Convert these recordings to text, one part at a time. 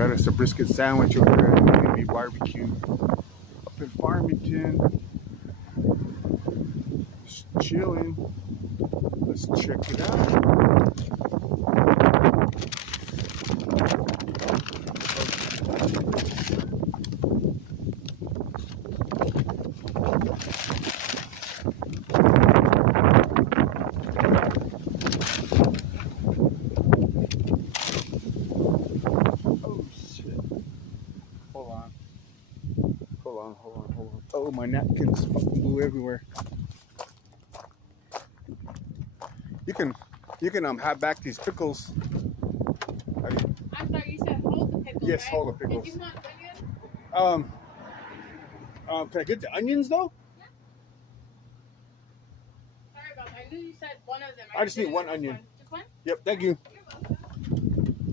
Got us a brisket sandwich over at Baby Barbecue up in Farmington. Just chilling. Let's check it out. Oh shit. Hold on. Oh, my napkins fucking blew everywhere. You can have back these pickles. I'm sorry, you said hold the pickles. Yes, right? hold the pickles. Did you want onions? Can I get the onions though? Yeah. Sorry about that. I knew you said one of them. I just need one onion. Just one? Yep, thank you. You're welcome.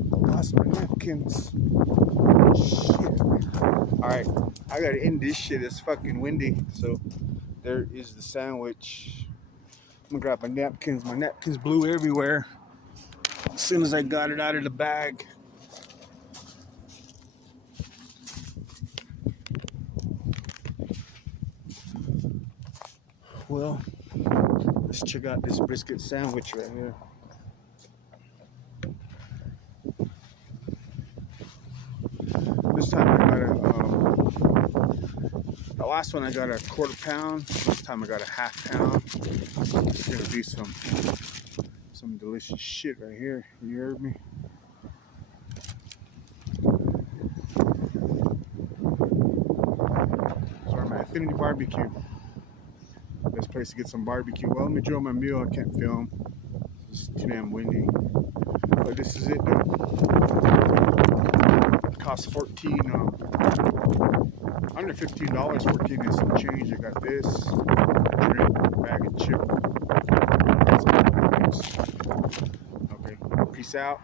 Lost my napkins. Shit. Alright, I gotta end this shit. It's fucking windy. So there is the sandwich. I'm gonna grab my napkins. My napkins blew everywhere as soon as I got it out of the bag. Well, let's check out this brisket sandwich right here. This time I got the last one I got a quarter pound. This time I got a half pound. It's gonna be some delicious shit right here. You heard me? So I'm at Infinity Barbecue. Best place to get some barbecue. Well, let me enjoy my meal. I can't film. It's too damn windy. But this is it though. It costs under $15, 14 and some change. I got this, drink, bag of chip. Okay, peace out.